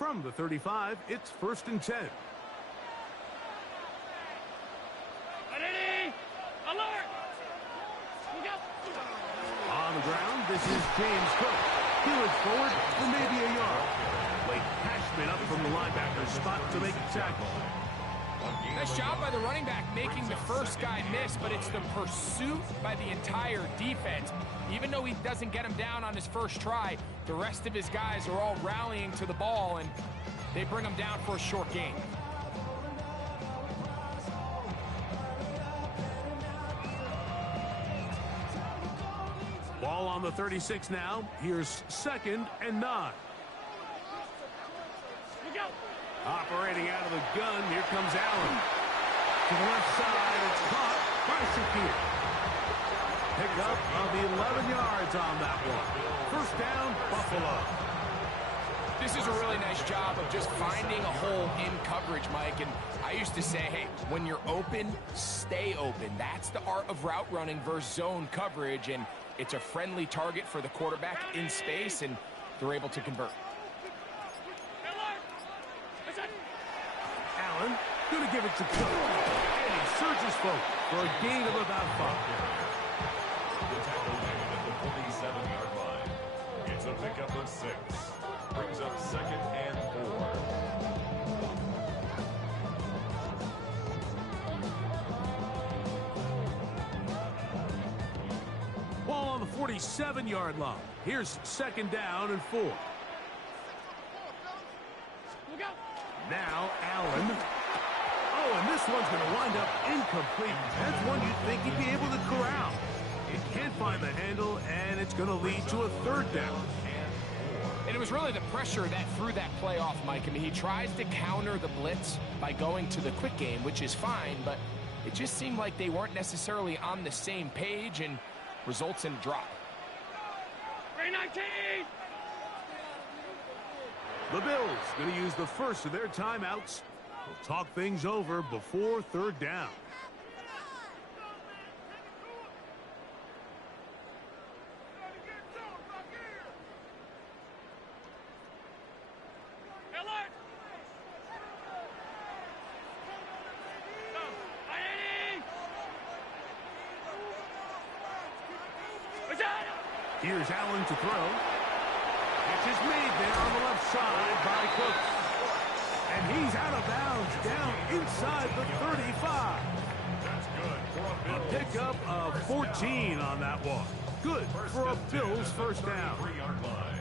From the 35, it's 1st and 10. Alert! On the ground, this is James Cook. He looks forward for maybe a yard. Blake Cashman up from the linebacker's spot to make the tackle. Nice job by the running back making the first guy miss, but it's the pursuit by the entire defense. Even though he doesn't get him down on his first try, the rest of his guys are all rallying to the ball, and they bring him down for a short gain. Ball on the 36 now. Here's 2nd and 9. Operating out of the gun, here comes Allen. To the left side, it's caught by Shakir. Pick up of 11 yards on that one. 1st down, Buffalo. This is a really nice job of just finding a hole in coverage, Mike. And I used to say, hey, when you're open, stay open. That's the art of route running versus zone coverage. And it's a friendly target for the quarterback in space, and they're able to convert. Allen, going to give it to Cook. And he surges forward for a gain of about 5. The tackle made at the 47-yard line. It's a pickup of 6. Brings up 2nd and 4. Ball on the 47-yard line. Here's 2nd down and 4. Now Allen. Oh, and this one's going to wind up incomplete. That's one you'd think he'd be able to corral. It can't find the handle, and it's going to lead to a 3rd down. And it was really the pressure that threw that play off, Mike. I mean, he tries to counter the blitz by going to the quick game, which is fine, but it just seemed like they weren't necessarily on the same page, and results in a drop. 319! The Bills going to use the first of their timeouts. They'll talk things over before 3rd down. Here's Allen to throw. It's just made there on the left side by Cooks. And he's out of bounds down inside the 35. That's good for a A Bills. pickup of 14 on that one. Good for a Bills 1st down. 33-yard line.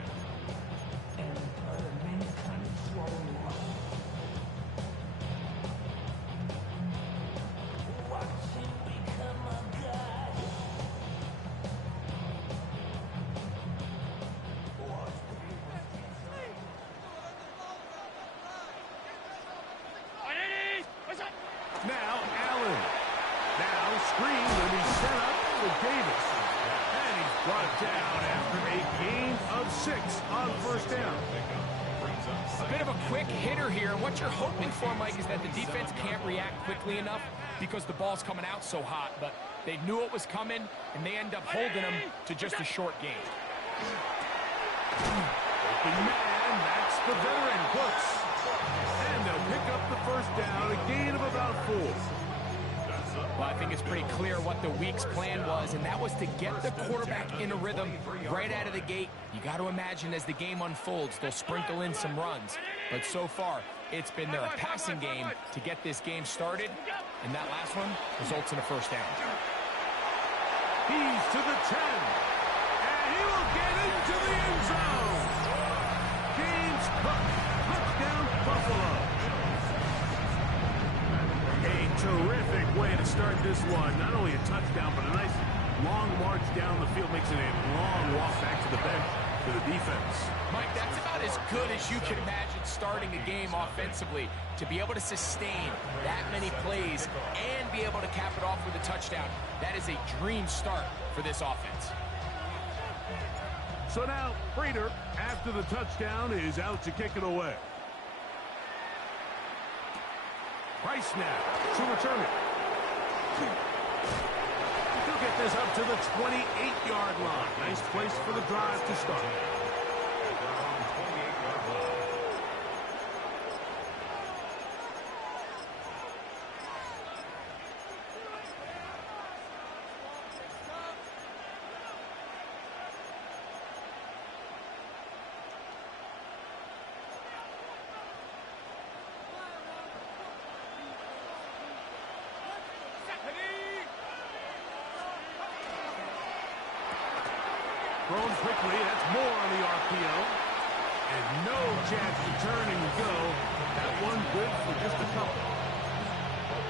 Now Allen. Now screened and he's set up for Davis. And he's brought down after a gain of 6 on 1st down. A bit of a quick hitter here. What you're hoping for, Mike, is that the defense can't react quickly enough because the ball's coming out so hot. But they knew it was coming, and they end up holding them to just a short gain. Open man, that's the veteran Cooks. And they'll pick up the 1st down, a gain of about 4. Well, I think it's pretty clear what the week's plan was, and that was to get the quarterback in a rhythm right out of the gate. You got to imagine as the game unfolds, they'll sprinkle in some runs. But so far, it's been their passing game to get this game started, and that last one results in a 1st down. He's to the 10, and he will get into the end zone. James Cook, touchdown Buffalo. A terrific way to start this one. Not only a touchdown, but a nice long march down the field. Makes it a long walk back to the bench for the defense. Mike, that's about as good as you can imagine starting a game offensively. To be able to sustain that many plays and be able to cap it off with a touchdown, that is a dream start for this offense. So now, Prater, after the touchdown, is out to kick it away. Price now to return it. He'll get this up to the 28-yard line. Nice place for the drive to start. Thrown quickly. That's more on the RPO. And no chance to turn and go. That one good for just a couple.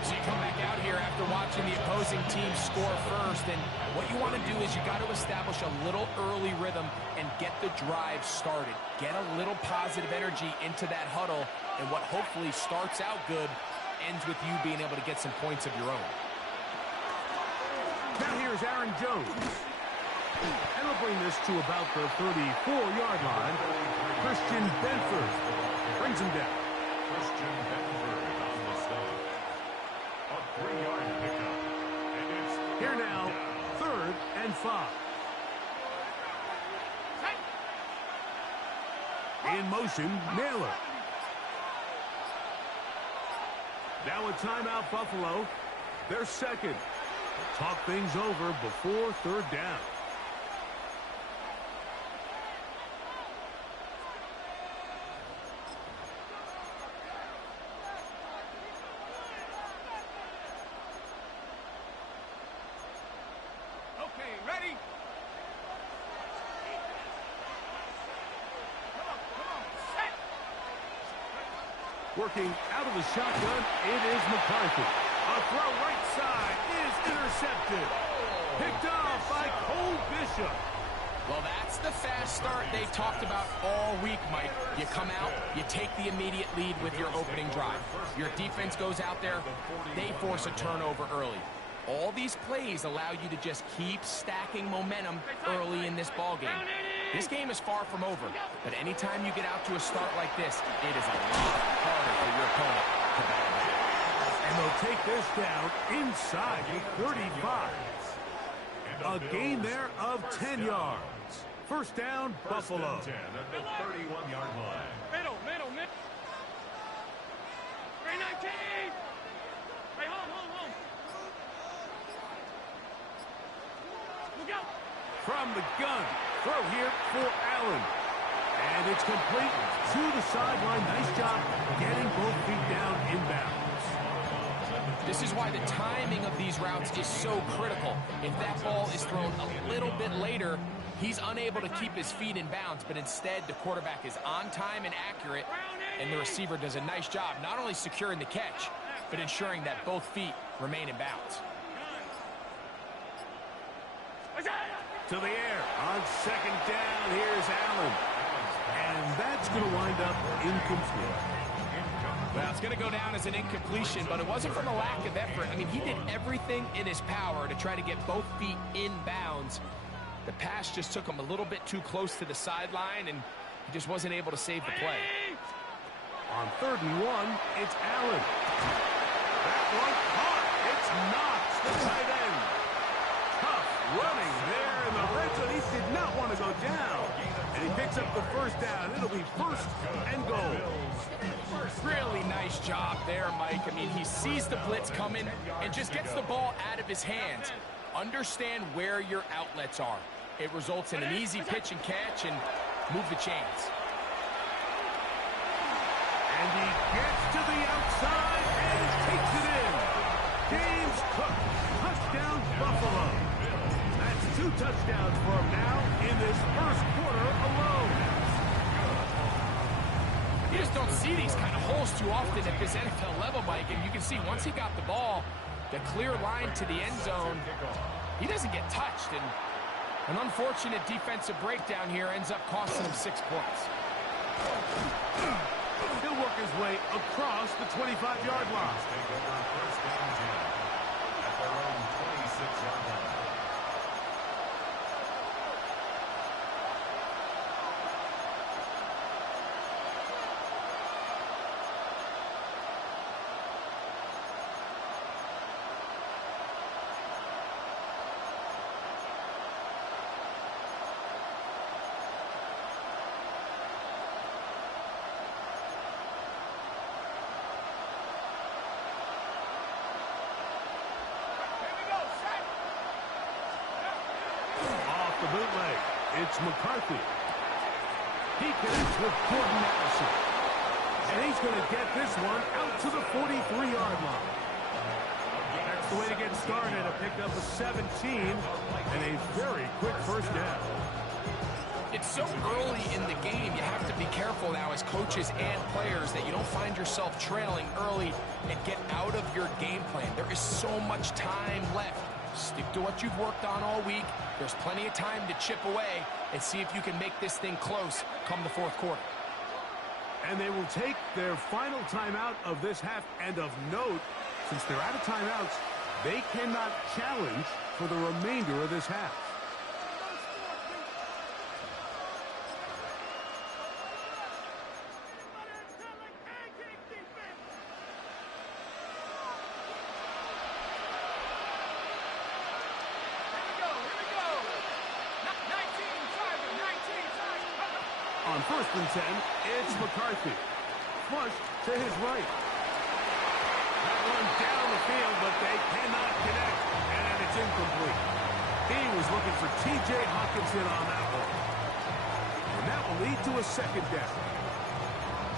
So you come back out here after watching the opposing team score first, and what you want to do is you got to establish a little early rhythm and get the drive started. Get a little positive energy into that huddle, and what hopefully starts out good ends with you being able to get some points of your own. Now here's Aaron Jones. And we'll bring this to about the 34-yard line. Christian Benford brings him down. Christian Benford on the stop. A 3-yard pickup. And it's Here now, 3rd and 5. In motion, Naylor. Now a timeout, Buffalo. Their second. Talk things over before 3rd down. Okay, ready? Come on, set! Working out of the shotgun, it is McCarthy. A throw right side is intercepted. Picked off by Cole Bishop. Well, that's the fast start they talked about all week, Mike. You come out, you take the immediate lead with your opening drive. Your defense goes out there, they force a turnover early. All these plays allow you to just keep stacking momentum early in this ballgame. This game is far from over, but anytime you get out to a start like this, it is a lot harder for your opponent to battle back. And they'll take this down inside the 35. A gain there of 10 yards. First down, Buffalo. 10 at the 31-yard line. Middle. 319! Hey, home. Look out! From the gun, throw here for Allen. And it's complete to the sideline. Nice job getting both feet down inbounds. This is why the timing of these routes is so critical. If that ball is thrown a little bit later, he's unable to keep his feet in bounds, but instead the quarterback is on time and accurate, and the receiver does a nice job not only securing the catch, but ensuring that both feet remain in bounds. To the air on 2nd down. Here's Allen. And that's going to wind up incomplete. Well, it's going to go down as an incompletion, but it wasn't from a lack of effort. I mean, he did everything in his power to try to get both feet in bounds. The pass just took him a little bit too close to the sideline, and he just wasn't able to save the play. On 3rd and 1, it's Allen. That one caught. It's Knox, the tight end. Tough running there in the red zone. He did not want to go down. And he picks up the first down. It'll be 1st and goal. Really nice job there, Mike. I mean, he sees the blitz coming and just gets the ball out of his hands. Understand where your outlets are. It results in an easy pitch and catch and move the chains. And he gets to the outside and takes it in. James Cook, touchdown Buffalo. That's 2 touchdowns for him now in this 1st quarter alone. You just don't see these kind of holes too often at this NFL level, Mike. And you can see once he got the ball, the clear line to the end zone, he doesn't get touched. And an unfortunate defensive breakdown here ends up costing him 6 points. He'll work his way across the 25-yard line. Take over 1st and 10 at their own 26-yard line. The bootleg. It's McCarthy. He connects with Gordon Allison. And he's going to get this one out to the 43-yard line. That's the way to get started. A pickup of 17 and a very quick first down. It's so early in the game, you have to be careful now as coaches and players that you don't find yourself trailing early and get out of your game plan. There is so much time left. Stick to what you've worked on all week. There's plenty of time to chip away and see if you can make this thing close come the fourth quarter. And they will take their final timeout of this half. And of note, since they're out of timeouts, they cannot challenge for the remainder of this half. On 1st and 10, it's McCarthy. Flush to his right. That one down the field, but they cannot connect, and it's incomplete. He was looking for T.J. Hawkinson on that one. And that will lead to a second down.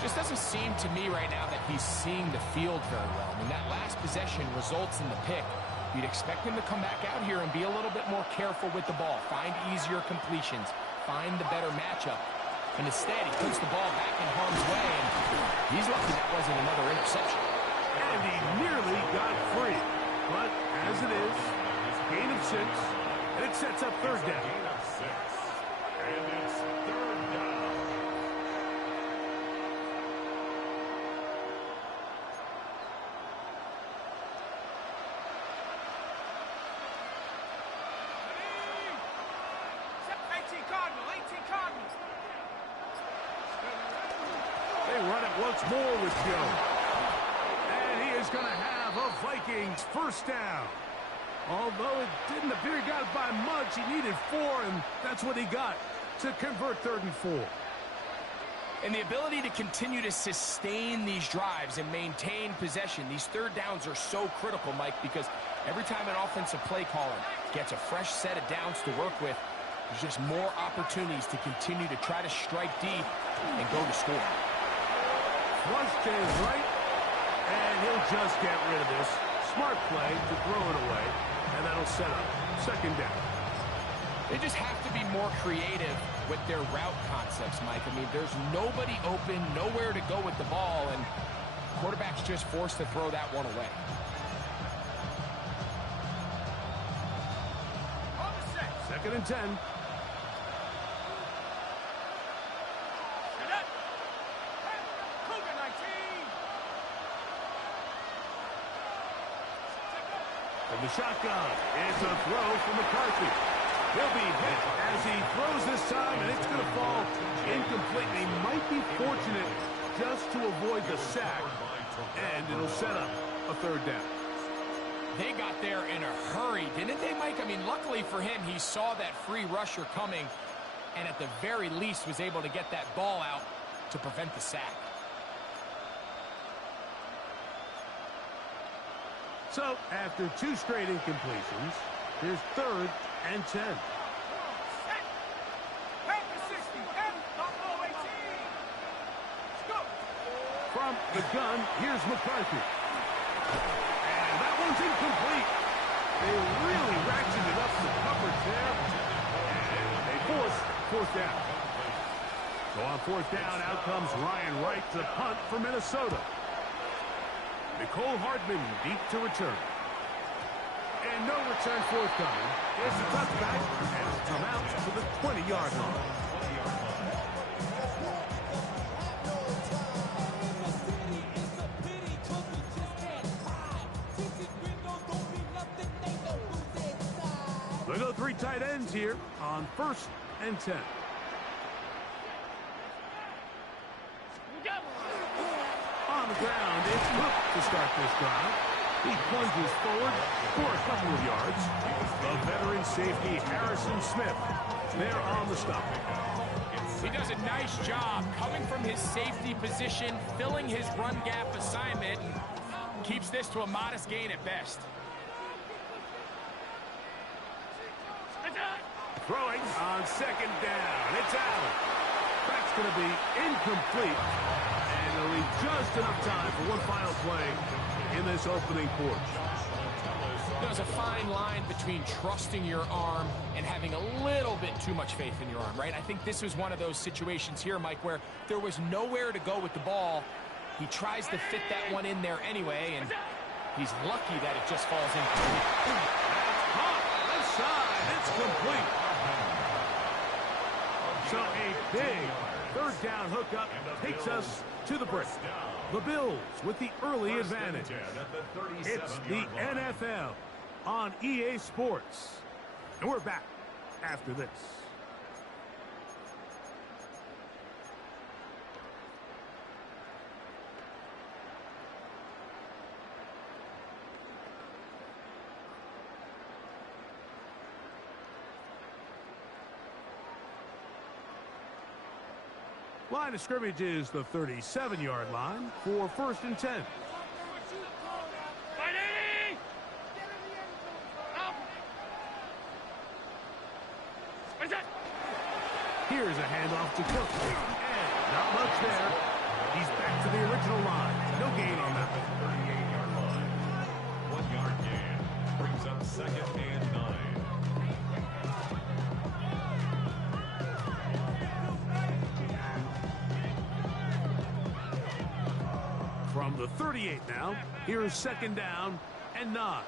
Just doesn't seem to me right now that he's seeing the field very well. When that last possession results in the pick, you'd expect him to come back out here and be a little bit more careful with the ball, find easier completions, find the better matchup. And instead, he puts the ball back in harm's way, and he's lucky that wasn't another interception. And he nearly got free. But as it is, gain of 6, and it sets up third down. Gain of 6. And it's third down. They run it once more with Joe. And he is going to have a Vikings first down. Although it didn't appear he got by much, he needed 4, and that's what he got to convert 3rd and 4. And the ability to continue to sustain these drives and maintain possession, these third downs are so critical, Mike, because every time an offensive play caller gets a fresh set of downs to work with, there's just more opportunities to continue to try to strike deep and go to score. Flush to his right, and he'll just get rid of this. Smart play to throw it away, and that'll set up second down. They just have to be more creative with their route concepts, Mike. I mean, there's nobody open, nowhere to go with the ball, and quarterback's just forced to throw that one away. Second and 10. From the shotgun, it's a throw from McCarthy. He'll be hit as he throws this time, and it's going to fall incomplete. He might be fortunate just to avoid the sack, and it'll set up a third down. They got there in a hurry, didn't they, Mike? I mean, luckily for him, he saw that free rusher coming, and at the very least was able to get that ball out to prevent the sack. So, after 2 straight incompletions, here's 3rd and 10. From the gun, here's McCarthy. And that one's incomplete. They really ratcheted up the coverage there. And they force 4th down. So on 4th down, out comes Ryan Wright to punt for Minnesota. Nicole Hardman deep to return. And no return forthcoming. It's a touchback, and it's come out to the 20-yard line. They go 3 tight ends here on 1st and 10. On the ground, it's Cook to start this drive. He plunges forward for a couple of yards. The veteran safety, Harrison Smith, there on the stop. He does a nice job coming from his safety position, filling his run gap assignment, and keeps this to a modest gain at best. Throwing on 2nd down. It's Allen. That's going to be incomplete. And it'll leave just enough time for one final play in this opening quarter. There's a fine line between trusting your arm and having a little bit too much faith in your arm, right? I think this was one of those situations here, Mike, where there was nowhere to go with the ball. He tries to fit that one in there anyway, and he's lucky that it just falls in. That's caught. Left side. It's complete. So a big third down hookup takes us to the break. The Bills with the early advantage. It's the NFL on EA Sports. And we're back after this. Line of scrimmage is the 37-yard line for 1st and 10. Here's a handoff to Cook. And not much there. He's back to the original line. No gain on that one. 38-yard line. 1 yard gain. Brings up 2nd and 9. From the 38 now, here's 2nd down and 9.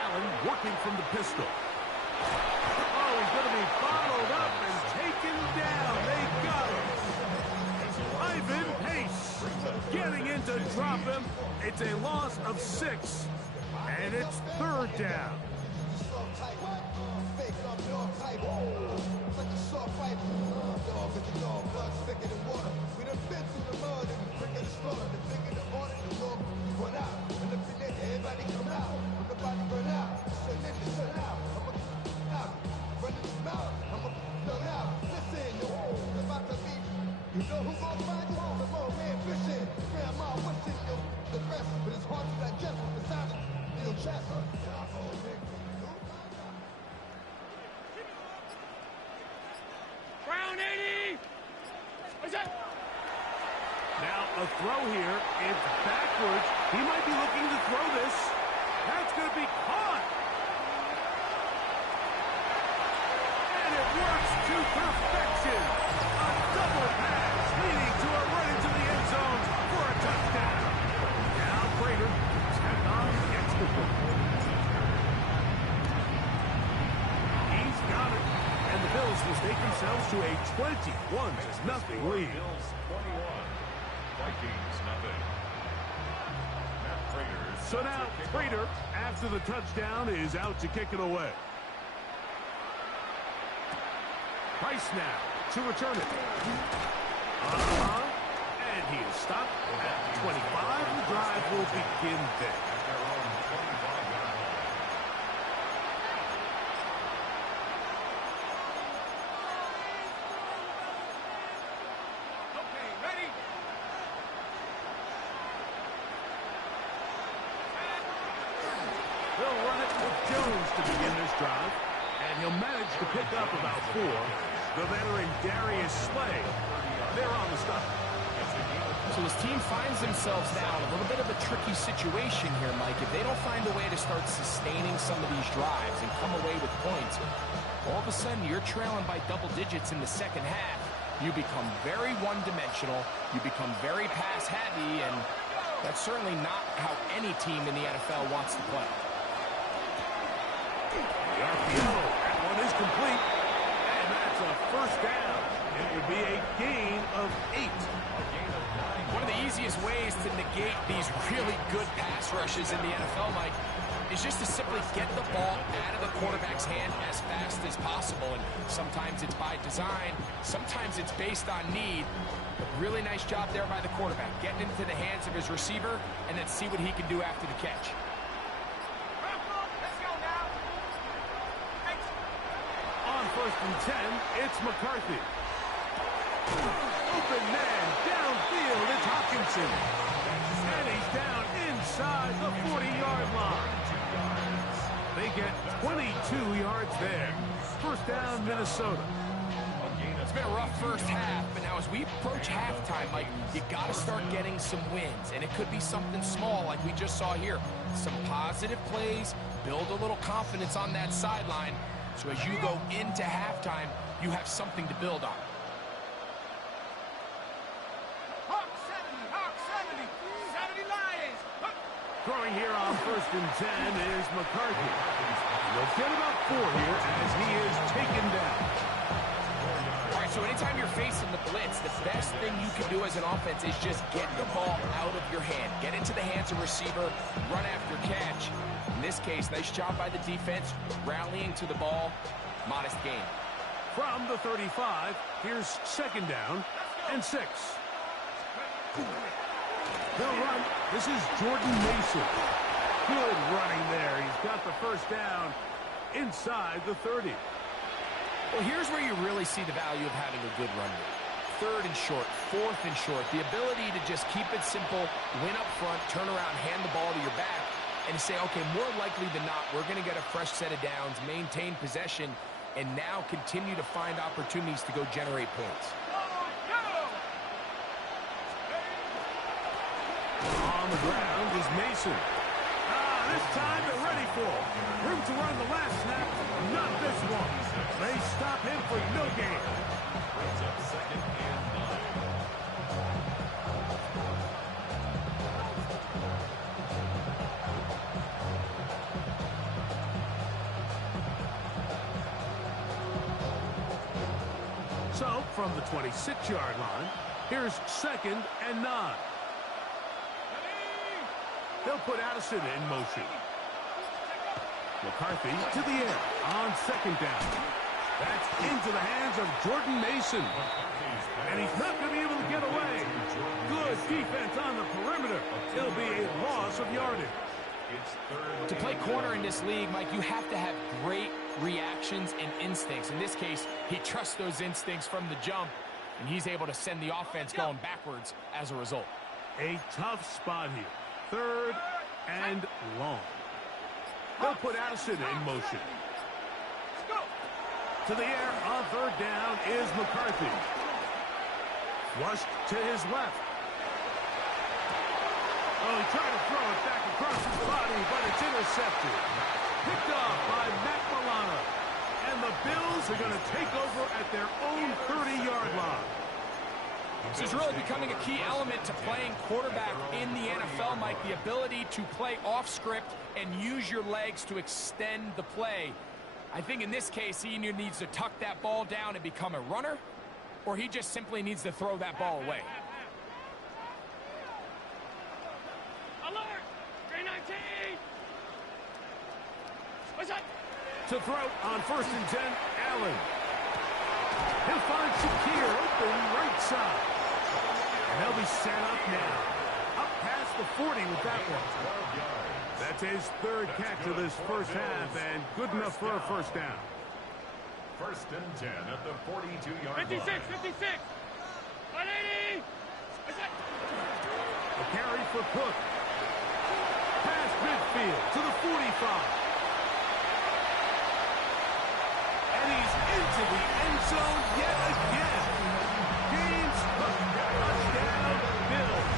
Allen working from the pistol. Oh, he's going to be bottled up and taken down. They got him. Ivan Pace getting in to drop him. It's a loss of 6, and it's 3rd down. Now a throw here. It's backwards. He might be looking to throw this. That's going to be caught. And it works to perfection. A double pass leading to a run into the end zone for a touchdown. Now Prater step on gets the ball. He's got it. And the Bills will take themselves to a 21-0 lead. Bills 21. Vikings nothing. So now Prater, after the touchdown, is out to kick it away. Price now to return it. And he is stopped at 25. The drive will begin there. They'll run it with Jones to begin this drive, and he'll manage to pick up about 4. The veteran Darius Slay, they're on the stop. So his team finds themselves now in a little bit of a tricky situation here, Mike. If they don't find a way to start sustaining some of these drives and come away with points, all of a sudden you're trailing by double digits in the second half. You become very one-dimensional. You become very pass-heavy, and that's certainly not how any team in the NFL wants to play. The RPO, that one is complete, and that's a 1st down. It will be a gain of 8. One of the easiest ways to negate these really good pass rushes in the NFL, Mike, is just to simply get the ball out of the quarterback's hand as fast as possible. And sometimes it's by design, sometimes it's based on need. But really nice job there by the quarterback, getting into the hands of his receiver, and then see what he can do after the catch. On 1st and 10, it's McCarthy. Open man downfield, it's Hawkinson. And he's down inside the 40-yard line. They get 22 yards there. 1st down, Minnesota. A gain of been a rough first half, but now as we approach halftime, Mike, you got to start getting some wins, and it could be something small like we just saw here. Some positive plays, build a little confidence on that sideline, so as you go into halftime, you have something to build on. Hawk 70, 70 Lions. Throwing here on 1st and 10 is McCarthy. They'll get about 4 here as he is taken down. All right, so anytime you're facing the blitz, the best thing you can do as an offense is just get the ball out of your hand. Get into the hands of receiver, run after catch. In this case, nice job by the defense, rallying to the ball. Modest gain. From the 35, here's 2nd down and 6. They'll run. This is Jordan Mason. Good running there. He's got the 1st down inside the 30. Well, here's where you really see the value of having a good run game. 3rd and short, 4th and short. The ability to just keep it simple, win up front, turn around, hand the ball to your back, and say, okay, more likely than not, we're going to get a fresh set of downs, maintain possession, and now continue to find opportunities to go generate points. On the ground is Mason. This time they're ready for him. Room to run the last snap, not this one. They stop him for no gain. Brings up 2nd and 9. So, from the 26-yard line, here's 2nd and 9. They'll put Addison in motion. McCarthy to the air on 2nd down. That's into the hands of Jordan Mason. And he's not going to be able to get away. Good defense on the perimeter. It'll be a loss of yardage. To play corner in this league, Mike, you have to have great reactions and instincts. In this case, he trusts those instincts from the jump, and he's able to send the offense going backwards as a result. A tough spot here. 3rd and long. They'll put Addison in motion. To the air on 3rd down is McCarthy. Flushed to his left. Oh, he tried to throw it back across his body, but it's intercepted. Picked off by Matt Milano. And the Bills are going to take over at their own 30-yard line. This is really becoming a key element to playing quarterback in the NFL, Mike. The ability to play off script and use your legs to extend the play. I think in this case, he either needs to tuck that ball down and become a runner, or he just simply needs to throw that ball away. Alert! 319! What's that? To throw on 1st and 10, Allen. He'll find Shakir open right side. And they'll be set up now. Up past the 40 with that one. That's his 3rd catch of this first half, and good enough for a 1st down. 1st and 10 at the 42-yard line. 56! 180! What's that? A carry for Cook. Past midfield to the 45. And he's into the end zone yet again. James Cook, touchdown, Bills.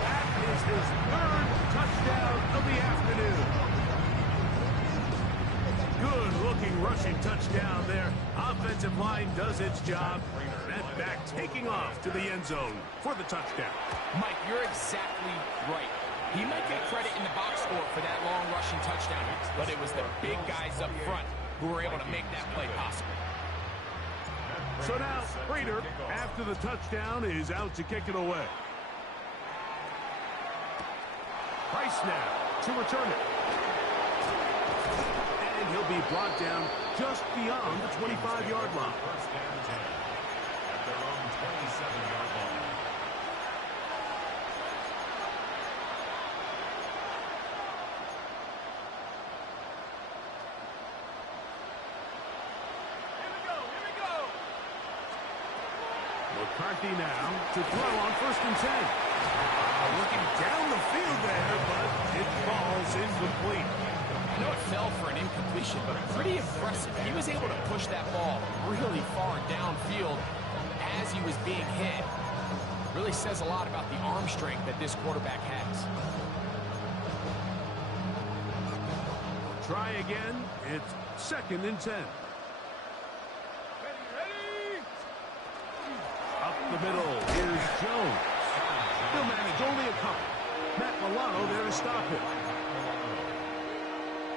That is his 3rd touchdown of the afternoon. Good-looking rushing touchdown there. Offensive line does its job. That back taking off to the end zone for the touchdown. Mike, you're exactly right. He might get credit in the box score for that long rushing touchdown, but it was the big guys up front who were able to make that play possible. So now, Prater, after the touchdown, is out to kick it away. Price now to return it. And he'll be brought down just beyond the 25-yard line. 1st and 10 at their own 27-yard line. McCarthy now to throw on 1st and 10. Looking down the field there, but it falls incomplete. You know, it fell for an incompletion, but pretty impressive. He was able to push that ball really far downfield as he was being hit. Really says a lot about the arm strength that this quarterback has. Try again. It's 2nd and 10. Ready? Up the middle. Here's Jones. He'll manage only a couple. Matt Milano there to stop it.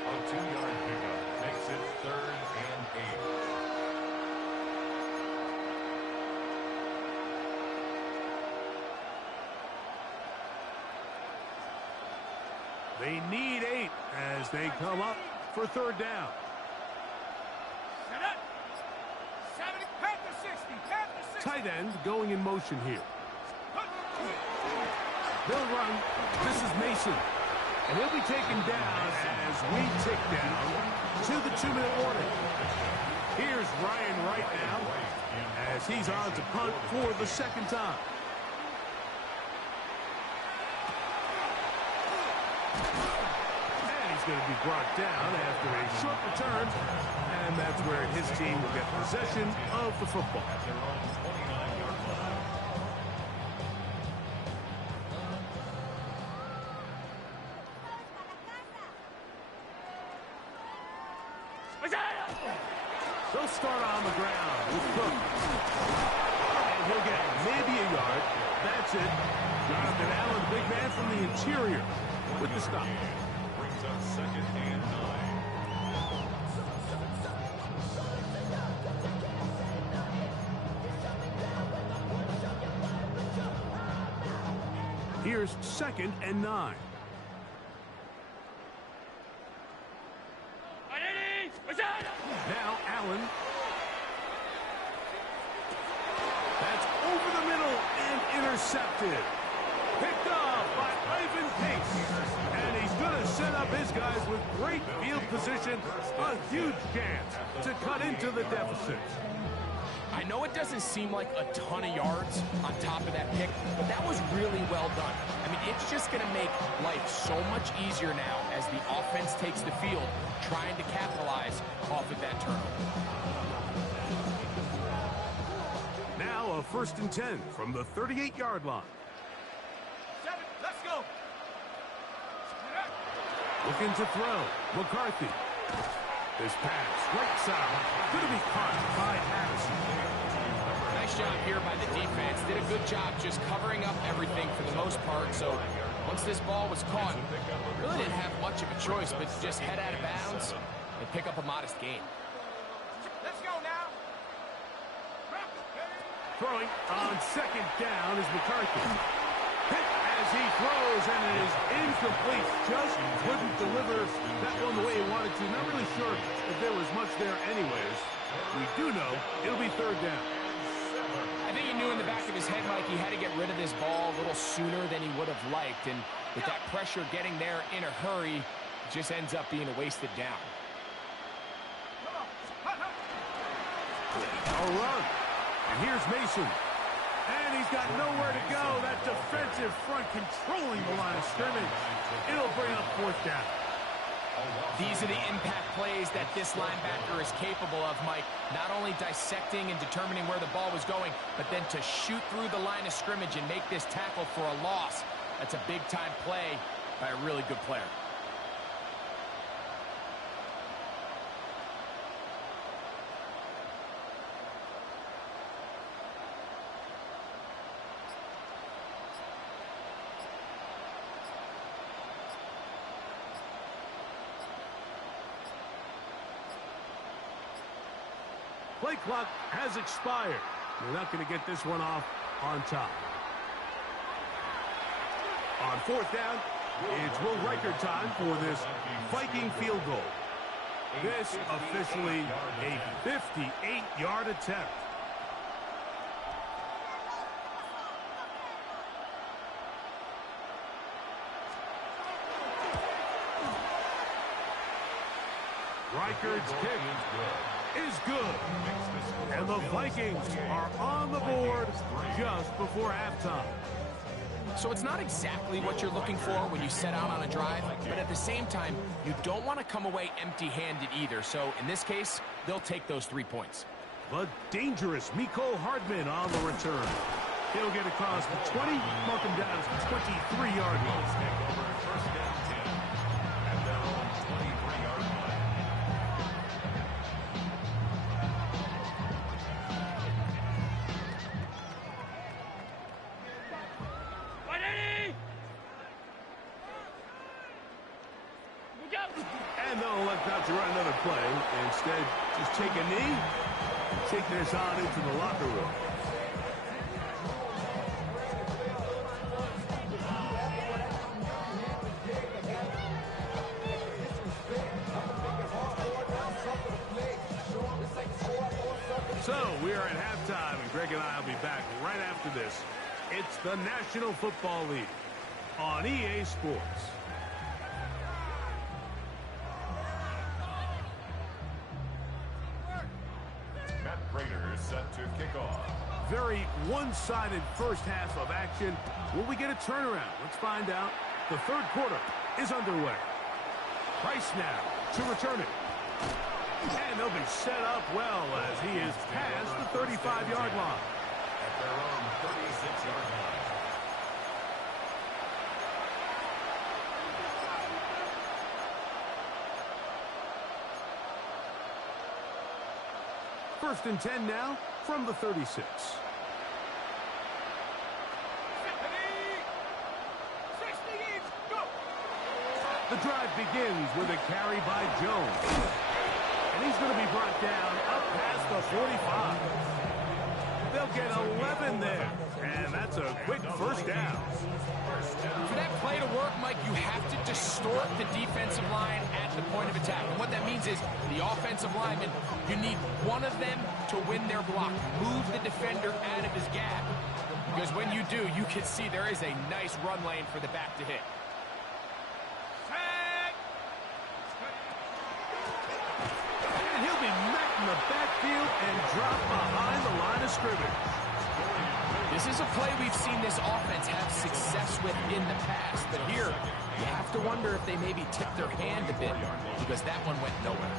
A 2-yard pickup makes it 3rd and 8. They need 8 as they come up for 3rd down. Set up. 70, Panther 60, Panther 60. Tight end going in motion here. They'll run. This is Mason. And he'll be taken down as we tick down to the 2-minute warning. Here's Ryan right now as he's on to punt for the 2nd time. And he's going to be brought down after a short return. And that's where his team will get possession of the football. At their own 29-yard line. They'll start on the ground with Cook. And he'll get maybe a yard. That's it. Jonathan Allen, big man from the interior with the stop. Brings up 2nd and 9. Here's 2nd and 9. Now Allen. That's over the middle and intercepted. Picked off by Ivan Pace. And he's going to set up his guys with great field position. A huge chance to cut into the deficit. I know it doesn't seem like a ton of yards on top of that pick, but that was really well done. I mean, it's just going to make life so much easier now as the offense takes the field, trying to capitalize off of that turnover. Now a 1st and 10 from the 38-yard line. 7, let's go. Looking to throw. McCarthy. This pass, right side, going to be caught by Addison. Nice job here by the defense. Did a good job just covering up everything for the most part. So once this ball was caught, really didn't have much of a choice but to just head out of bounds and pick up a modest gain. Let's go now. Throwing on 2nd down is McCarthy. Hit as he throws, and it is incomplete. Just couldn't deliver that one the way he wanted to. Not really sure if there was much there anyways. We do know it'll be 3rd down. I think he knew in the back of his head, Mike, he had to get rid of this ball a little sooner than he would have liked. And with that pressure getting there in a hurry, it just ends up being a wasted down. A run. And here's Mason. And he's got nowhere to go. That defensive front controlling the line of scrimmage. It'll bring up 4th down. These are the impact plays that this linebacker is capable of, Mike. Not only dissecting and determining where the ball was going, but then to shoot through the line of scrimmage and make this tackle for a loss. That's a big-time play by a really good player. Play clock has expired. They're not going to get this one off on top. On 4th down, it's Will Riker time for this Viking field goal. This officially a 58-yard attempt. Riker's kick is good. And the Vikings are on the board just before halftime. So it's not exactly what you're looking for when you set out on a drive, but at the same time, you don't want to come away empty-handed either. So in this case, they'll take those 3 points. But dangerous Mecole Hardman on the return. He'll get across the 20, mark him down at the 23-yard line. First down 10. And now 23-yard line. And they'll elect not to run another play. Instead, just take a knee, take this on into the locker room. So, we are at halftime, and Greg and I will be back right after this. It's the National Football League on EA Sports. Matt Prater is set to kick off. Very one-sided first half of action. Will we get a turnaround? Let's find out. The third quarter is underway. Price now to return it. And they'll be set up well as he is past the 35-yard line. At their own 36-yard line. First and 10 now from the 36. The drive begins with a carry by Jones. And he's going to be brought down up past the 45. They'll get 11 there. And that's a quick first down. For that play to work, Mike, you have to distort the defensive line at the point of attack. And what that means is the offensive lineman, you need one of them to win their block. Move the defender out of his gap. Because when you do, you can see there is a nice run lane for the back to hit. And he'll be met in the backfield and dropped behind the line of scrimmage. This is a play we've seen this offense have success with in the past. But here, you have to wonder if they maybe tipped their hand a bit because that one went nowhere.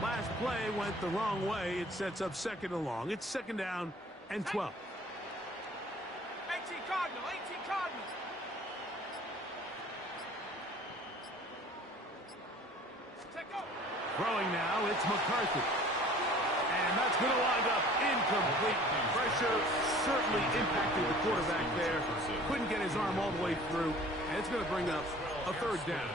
Last play went the wrong way. It sets up second and long. It's second down and 12. 18 Cardinal, 18 Cardinal. Take over. Throwing now, it's McCarthy. And that's going to wind up incomplete. Pressure certainly impacted the quarterback there. Couldn't get his arm all the way through. And it's going to bring up a third down.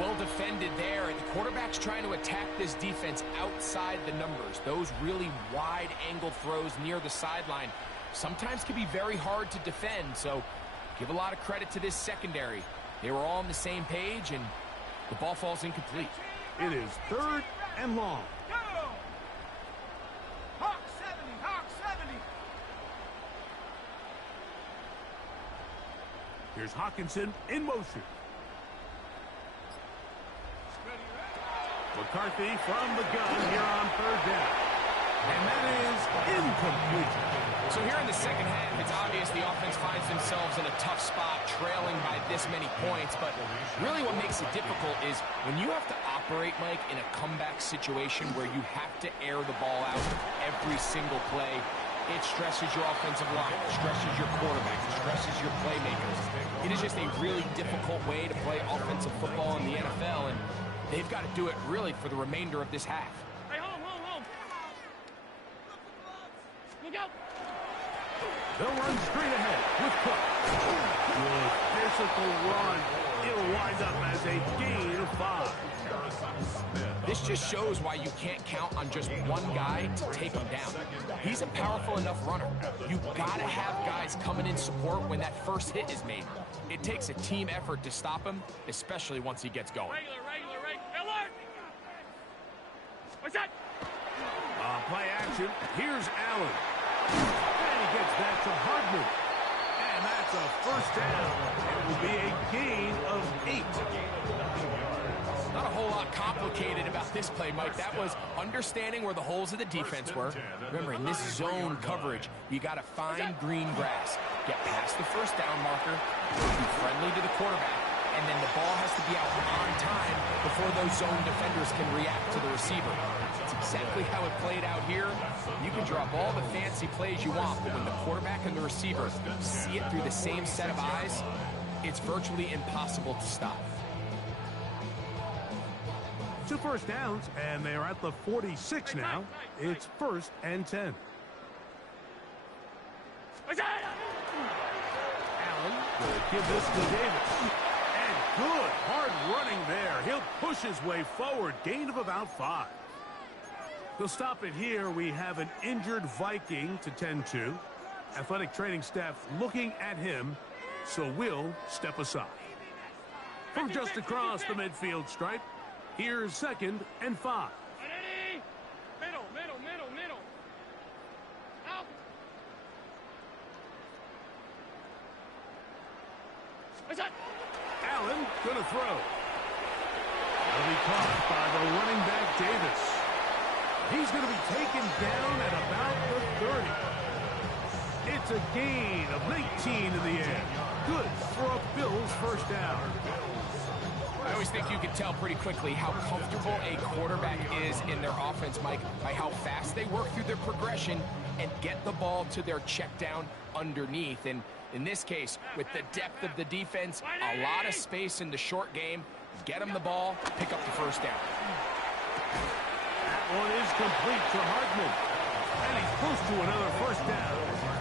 Well defended there. The quarterback's trying to attack this defense outside the numbers. Those really wide angle throws near the sideline sometimes can be very hard to defend. So give a lot of credit to this secondary. They were all on the same page, and the ball falls incomplete. It is third and long. Go! Hawk 70, Hawk 70. Here's Hawkinson in motion. McCarthy from the gun here on third down. And that is incomplete. So here in the second half, it's obvious the offense finds themselves in a tough spot, trailing by this many points. But really what makes it difficult is when you have to operate, Mike, in a comeback situation where you have to air the ball out every single play, it stresses your offensive line, it stresses your quarterback, it stresses your playmakers. It is just a really difficult way to play offensive football in the NFL, and they've got to do it really for the remainder of this half. Hey, home. Look out. They'll run straight ahead with Cook. Good physical run. It'll wind up as a gain of 5. This just shows why you can't count on just one guy to take him down. He's a powerful enough runner. You've got to have guys coming in support when that first hit is made. It takes a team effort to stop him, especially once he gets going. Regular. Alert. What's that? Play action. Here's Allen. And he gets that to Hardman. And that's a first down. It will be a gain of 8. Not a whole lot complicated about this play, Mike. That was understanding where the holes of the defense were. Remember, in this zone coverage, you got to find green grass. Get past the first down marker, be friendly to the quarterback, and then the ball has to be out on time before those zone defenders can react to the receiver. That's exactly how it played out here. You can drop all the fancy plays you want, but when the quarterback and the receiver see it through the same set of eyes, it's virtually impossible to stop. 2 first downs, and they're at the 46 now. It's 1st and 10. Allen will give this to Davis. And good hard running there. He'll push his way forward. Gain of about 5. He'll stop it here. We have an injured Viking to tend to. Athletic training staff looking at him, so we'll step aside. From just across the midfield stripe, here's 2nd and 5. Middle. Out. Allen gonna throw. That'll be caught by the running back Davis. He's going to be taken down at about the 30. It's a gain of 19 in the air. Good for a Bills first down. I always think you can tell pretty quickly how comfortable a quarterback is in their offense, Mike, by how fast they work through their progression and get the ball to their check down underneath. And in this case, with the depth of the defense, a lot of space in the short game, get them the ball, pick up the first down. That one is complete to Hartman. And he's close to another first down.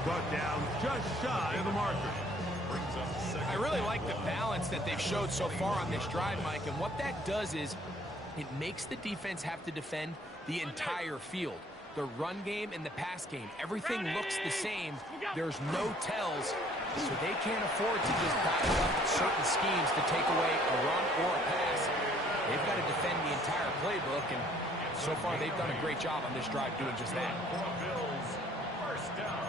Brought down just shy of the marker. I really like the balance that they've showed so far on this drive, Mike, and what that does is it makes the defense have to defend the entire field. The run game and the pass game, everything looks the same. There's no tells, so they can't afford to just dial up certain schemes to take away a run or a pass. They've got to defend the entire playbook, and so far they've done a great job on this drive doing just that. First down.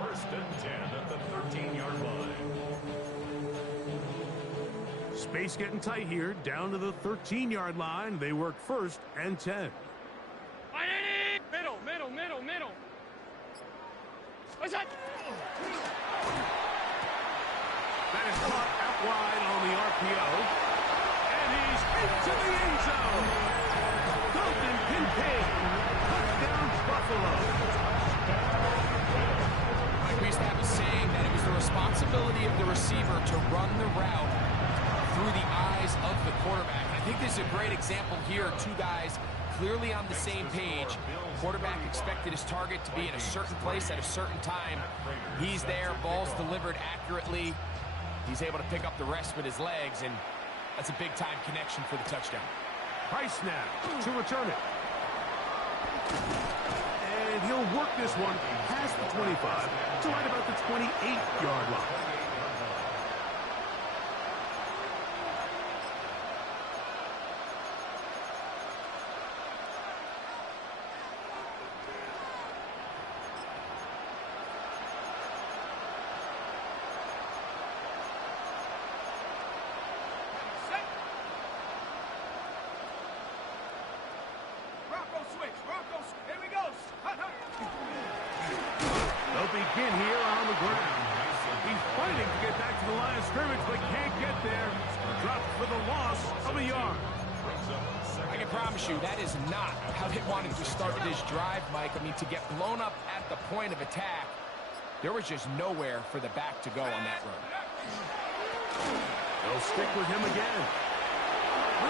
1st and 10 at the 13-yard line. Space getting tight here, down to the 13-yard line. They work 1st and 10. Middle. What's that? That is caught out wide on the RPO. And he's into the end zone. Dalton Kincaid. Touchdown, Buffalo. Like we used to have a saying that it was the responsibility of the receiver to run the route through the eyes of the quarterback. I think this is a great example here. 2 guys clearly on the same page. Quarterback expected his target to be in a certain place at a certain time. He's there, ball's delivered accurately. He's able to pick up the rest with his legs, and that's a big-time connection for the touchdown. Price snap to return it. And he'll work this one past the 25 to right about the 28-yard line. Begin here on the ground. He's fighting to get back to the line of scrimmage, but can't get there. Dropped for the loss of a yard. I can promise you that is not how they wanted to start this drive, Mike. I mean, to get blown up at the point of attack, there was just nowhere for the back to go on that run. They'll stick with him again.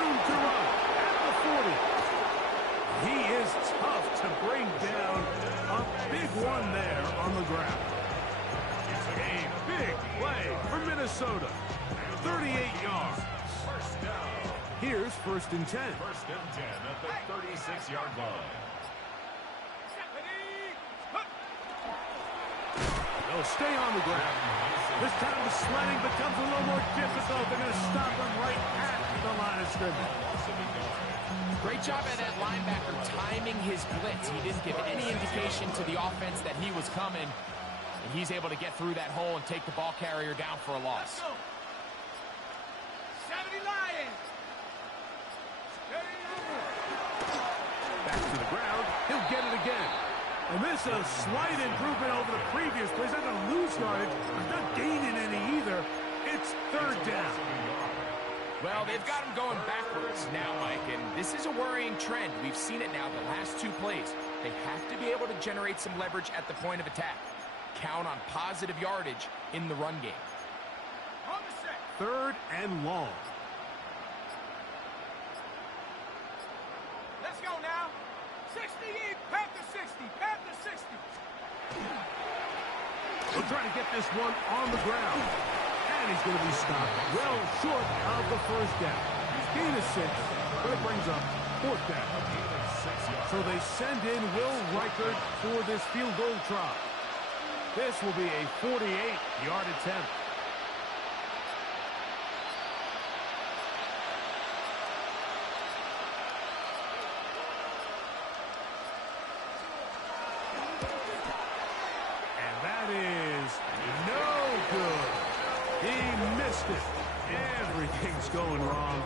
Room to run at the 40. He is tough to bring down. A big one there on the ground. A big play for Minnesota. 38 yards. Here's 1st and 10. 1st and 10 at the 36-yard line. They'll stay on the ground. This time the sledding becomes a little more difficult. They're going to stop him right at the line of scrimmage. Great job at that linebacker timing his blitz. He didn't give any indication to the offense that he was coming. And he's able to get through that hole and take the ball carrier down for a loss. 70 Lions. Back to the ground. He'll get it again. And this is a slight improvement over the previous plays. Not going to lose yardage. He's not gaining any either. It's third down. Well, they've got him going backwards now, Mike, and this is a worrying trend. We've seen it now the last two plays. They have to be able to generate some leverage at the point of attack. Count on positive yardage in the run game. Third and long. Let's go now. 60, Panther 60, Panther 60. He'll try to get this one on the ground. And he's going to be stopped well short of the first down. Gain of 6, but it brings up fourth down. So they send in Will Reichert for this field goal try. This will be a 48-yard attempt. And that is no good. He missed it. Everything's going wrong.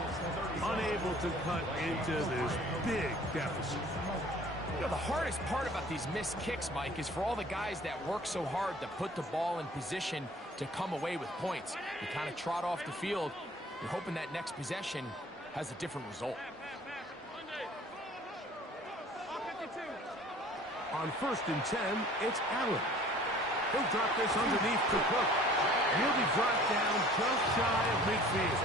Unable to cut into this big deficit. You know, the hardest part about these missed kicks, Mike, is for all the guys that work so hard to put the ball in position to come away with points. You kind of trot off the field. You're hoping that next possession has a different result. On 1st and 10, it's Allen. He'll drop this underneath to Cook. He'll be dropped down just shy of midfield.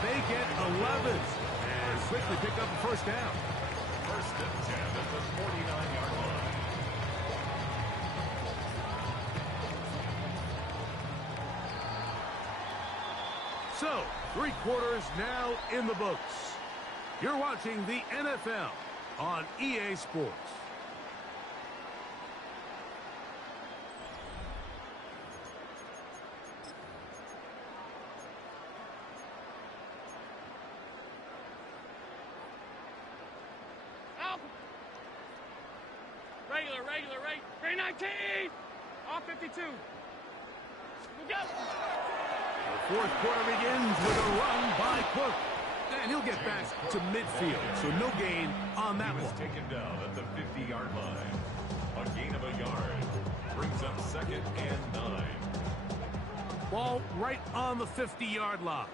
They get 11 and quickly pick up a first down. 1st and 10 at the 49-yard line. So, 3 quarters now in the books. You're watching the NFL on EA Sports. Regular, right? 319! Off 52. Go! The 4th quarter begins with a run by Cook. And he'll get back to midfield, so no gain on that one. Taken down at the 50-yard line. A gain of a yard. Brings up 2nd and 9. Ball right on the 50-yard line.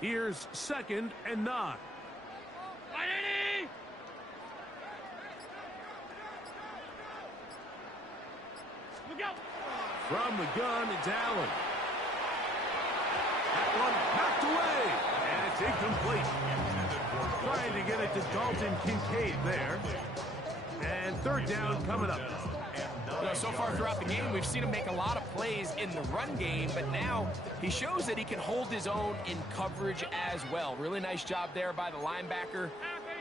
Here's 2nd and 9. 180! Look out! From the gun, it's Allen. That one knocked away, and it's incomplete. Trying to get it to Dalton Kincaid there. And 3rd down coming up. You know, so far throughout the game, we've seen him make a lot of plays in the run game, but now he shows that he can hold his own in coverage as well. Really nice job there by the linebacker,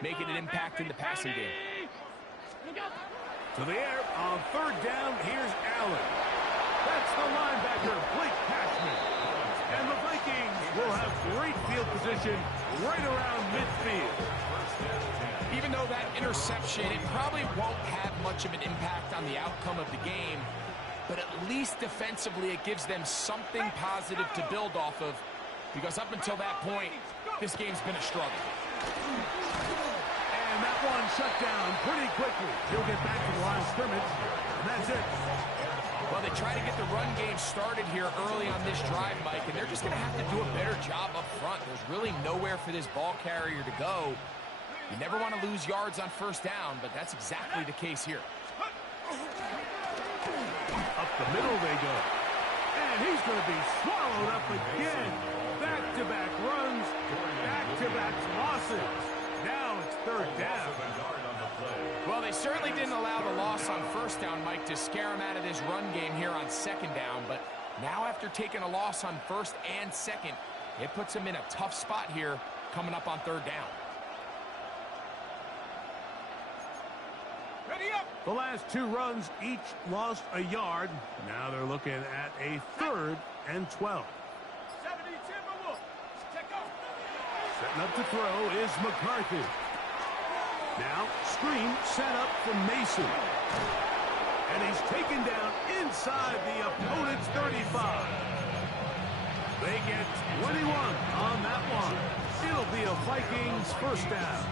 making an impact in the passing game. To the air on 3rd down, here's Allen. That's the linebacker, Blake Cashman. And the Vikings will have great field position right around midfield. Even though that interception, it probably won't have much of an impact on the outcome of the game, but at least defensively it gives them something positive to build off of, because up until that point, this game's been a struggle. And that one shut down pretty quickly. He'll get back to the line of scrimmage, and that's it. Well, they try to get the run game started here early on this drive, Mike, and they're just going to have to do a better job up front. There's really nowhere for this ball carrier to go. You never want to lose yards on 1st down, but that's exactly the case here. Up the middle they go. And he's going to be swallowed up again. Back-to-back runs, back-to-back losses. Now it's 3rd down. Well, they certainly didn't allow the loss on 1st down, Mike, to scare him out of this run game here on 2nd down. But now after taking a loss on 1st and 2nd, it puts him in a tough spot here coming up on 3rd down. Ready up! The last 2 runs each lost a yard. Now they're looking at a 3rd and 12. 70 Timberwolves! Check out! Setting up to throw is McCarthy. Now, screen set up from Mason. And he's taken down inside the opponent's 35. They get 21 on that one. It'll be a Vikings first down.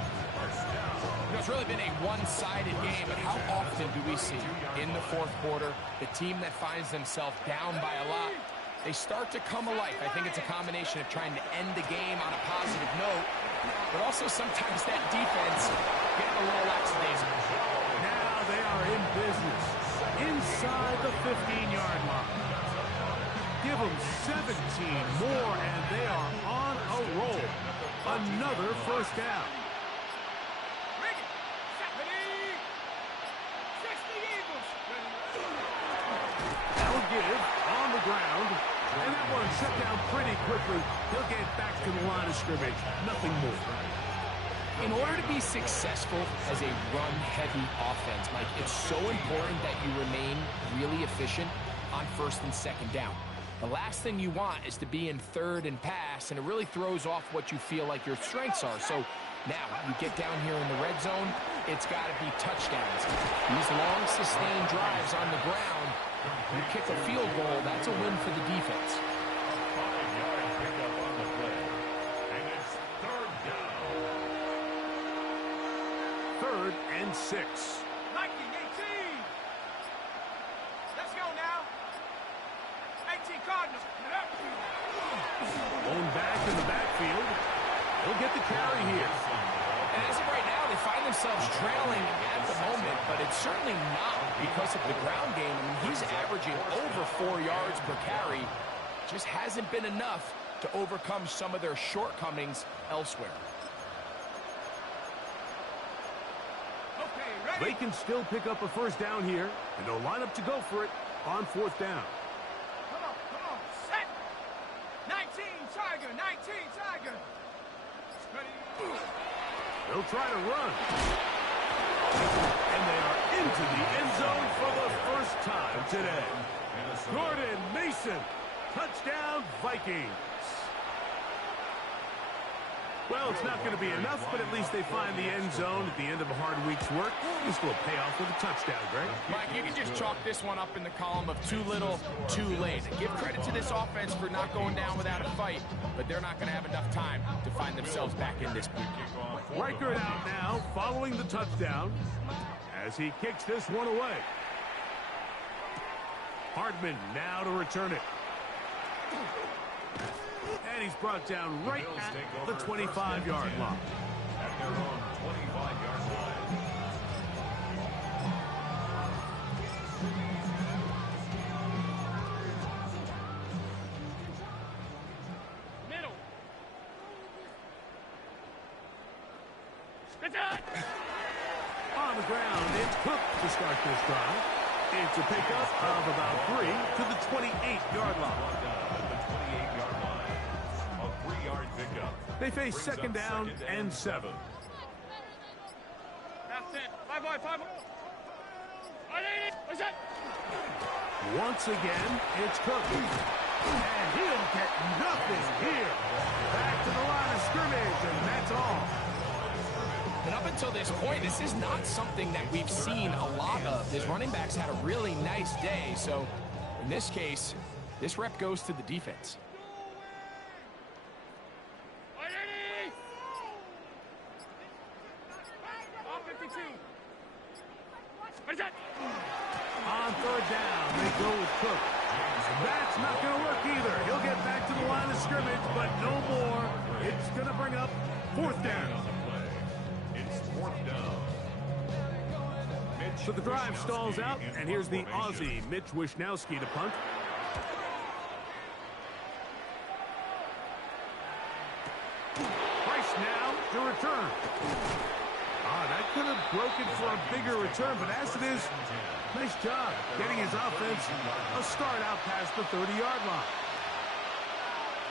You know, it's really been a one-sided game, but how often do we see in the fourth quarter the team that finds themselves down by a lot, they start to come alive? I think it's a combination of trying to end the game on a positive note, but also sometimes that defense getting a little lackadaisical. Now they are in business inside the 15-yard line. Give them 17 more, and they are on a roll. Another first down. That'll give on the ground, and that one shut down pretty quickly. He'll get back to the line of scrimmage. Nothing more. In order to be successful as a run-heavy offense, Mike, it's so important that you remain really efficient on first and second down. The last thing you want is to be in third and pass, and it really throws off what you feel like your strengths are. So now you get down here in the red zone, it's got to be touchdowns. These long, sustained drives on the ground, you kick a field goal, that's a win for the defense. 5-yard pickup on the play. And it's third down. 3rd and 6. Viking 18. Let's go now. 18 Cardinals. Blown back in the backfield. He'll get the carry here. And as of right now, they find themselves trailing at the moment, but it's certainly not because of the ground game. I mean, he's averaging over 4 yards per carry. Just hasn't been enough to overcome some of their shortcomings elsewhere. Okay, ready? They can still pick up a first down here, and they'll line up to go for it on 4th down. Come on, set. 19 Tiger, 19 Tiger. Ready? They'll try to run. And they are into the end zone for the first time today. Gordon Mason, touchdown Vikings. Well, it's not going to be enough, but at least they find the end zone at the end of a hard week's work. This will pay off with a touchdown, Greg. Mike, you can just chalk this one up in the column of too little, too late. Give credit to this offense for not going down without a fight, but they're not going to have enough time to find themselves back in this game. Reichert out now, following the touchdown, as he kicks this one away. Hardman now to return it. And he's brought down right at the 25-yard line. At their own 25-yard line. Middle. On the ground, it's Cook to start this drive. It's a pickup of about 3 to the 28-yard line. They face second down and 7. That's it. 5 boy. What's that? Once again, it's Cook. And he'll get nothing here. Back to the line of scrimmage, and that's all. And up until this point, this is not something that we've seen a lot of. His running backs had a really nice day, so in this case, this rep goes to the defense. On 3rd down, they go with Cook. That's not going to work either. He'll get back to the line of scrimmage, but no more. It's going to bring up 4th down. It's 4th down. So the drive stalls out, and here's the Aussie, Mitch Wishnowsky, to punt. Price now to return. That could have broken for a bigger return, but as it is, nice job getting his offense a start out past the 30-yard line.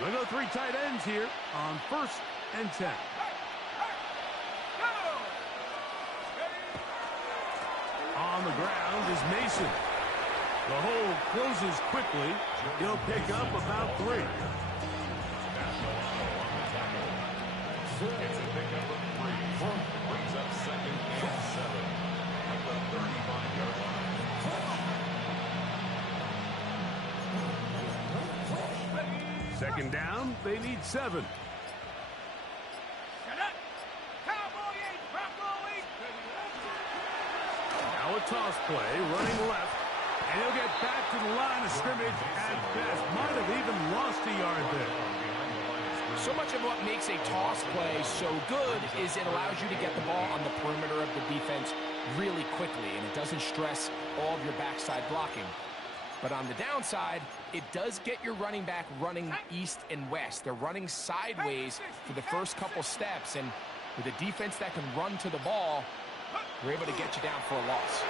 We'll go 3 tight ends here on 1st and 10. On the ground is Mason. The hole closes quickly. He'll pick up about 3. It's a pickup of 3. Brings up 2nd and 7 at the 35-yard line. Second down, they need 7. Now a toss play, running left. And he'll get back to the line of scrimmage at best. Might have even lost a yard there. So much of what makes a toss play so good is it allows you to get the ball on the perimeter of the defense really quickly, and it doesn't stress all of your backside blocking. But on the downside, it does get your running back running east and west. They're running sideways for the first couple steps, and with a defense that can run to the ball, we're able to get you down for a loss.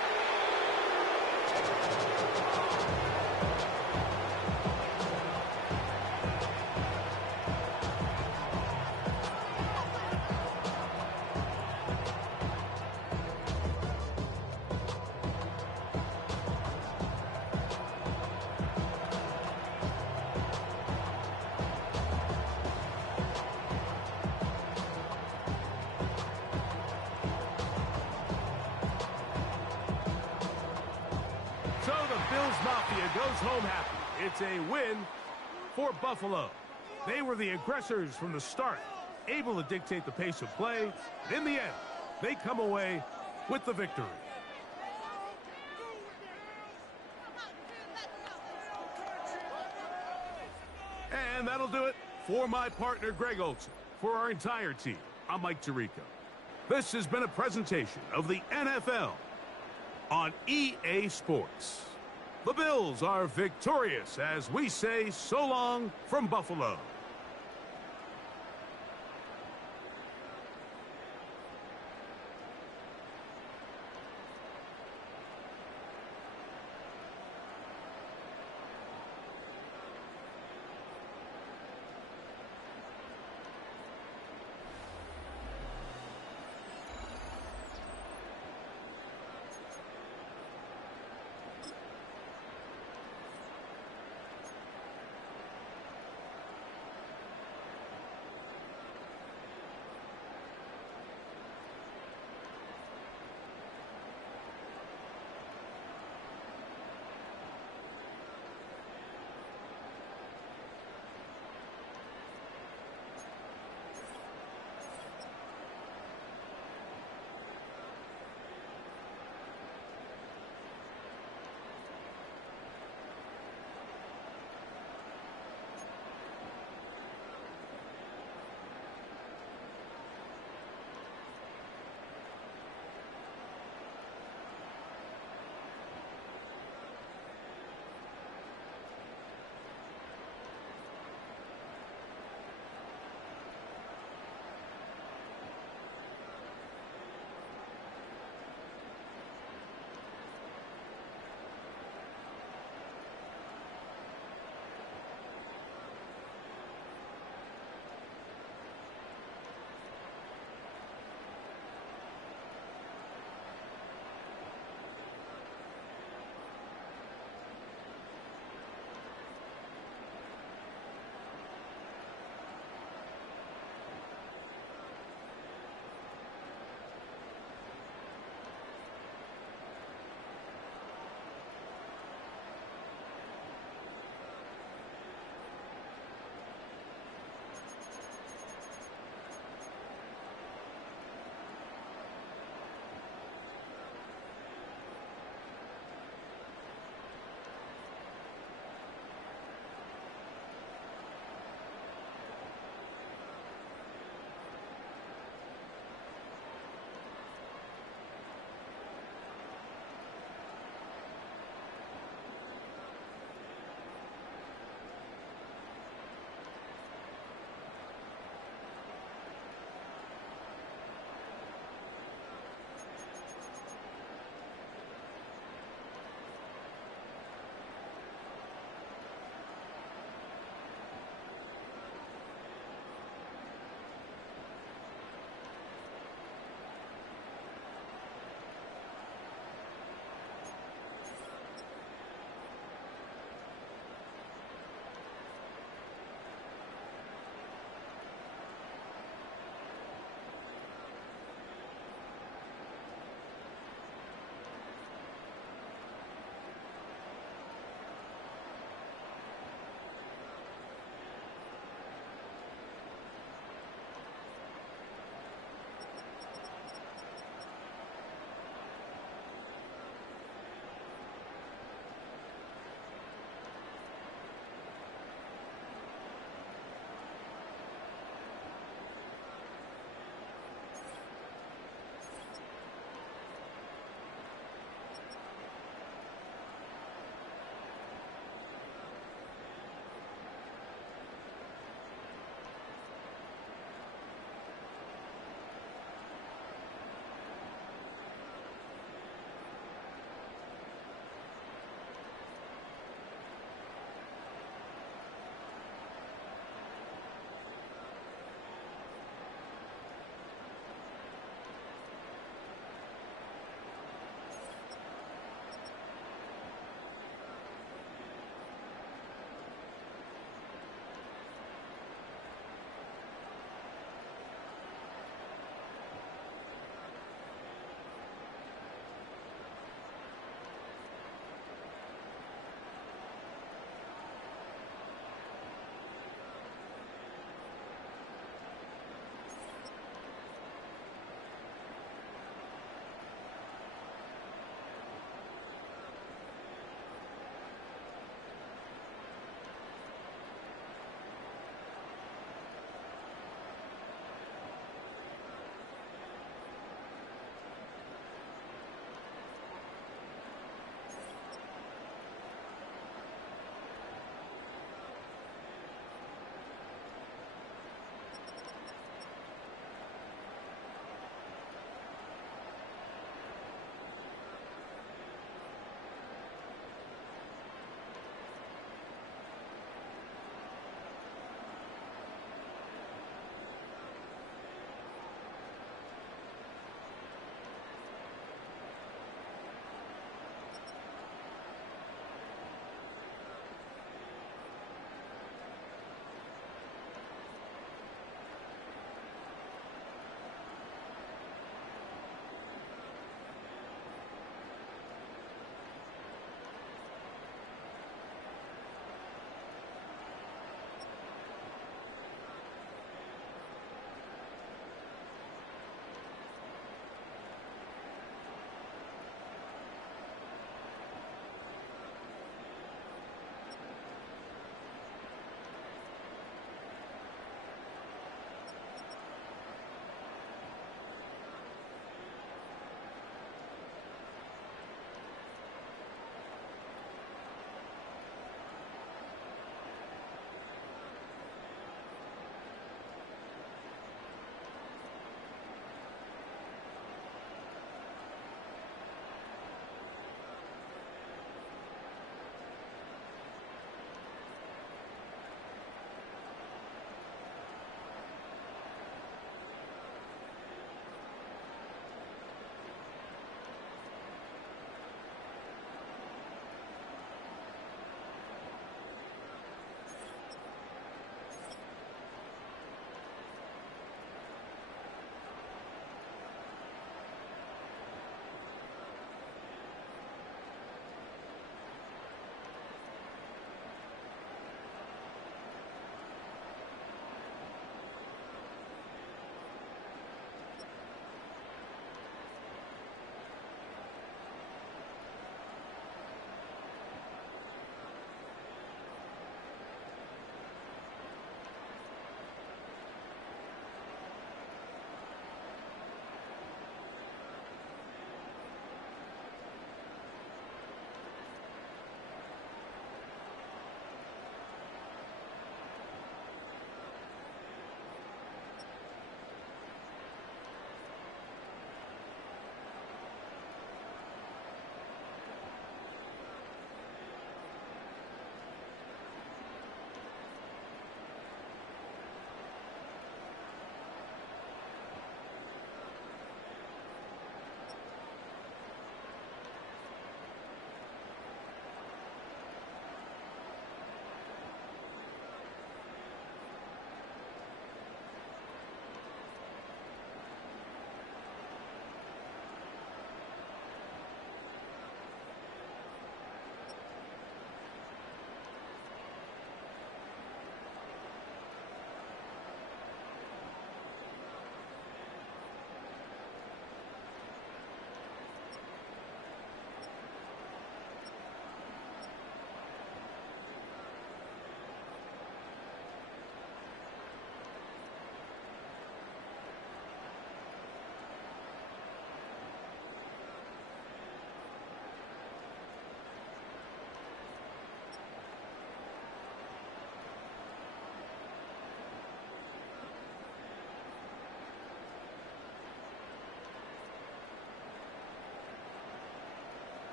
So the Bills Mafia goes home happy. It's a win for Buffalo. They were the aggressors from the start, able to dictate the pace of play. In the end, they come away with the victory. And that'll do it for my partner, Greg Olson. For our entire team, I'm Mike Tirico. This has been a presentation of the NFL on EA Sports. The Bills are victorious as we say so long from Buffalo.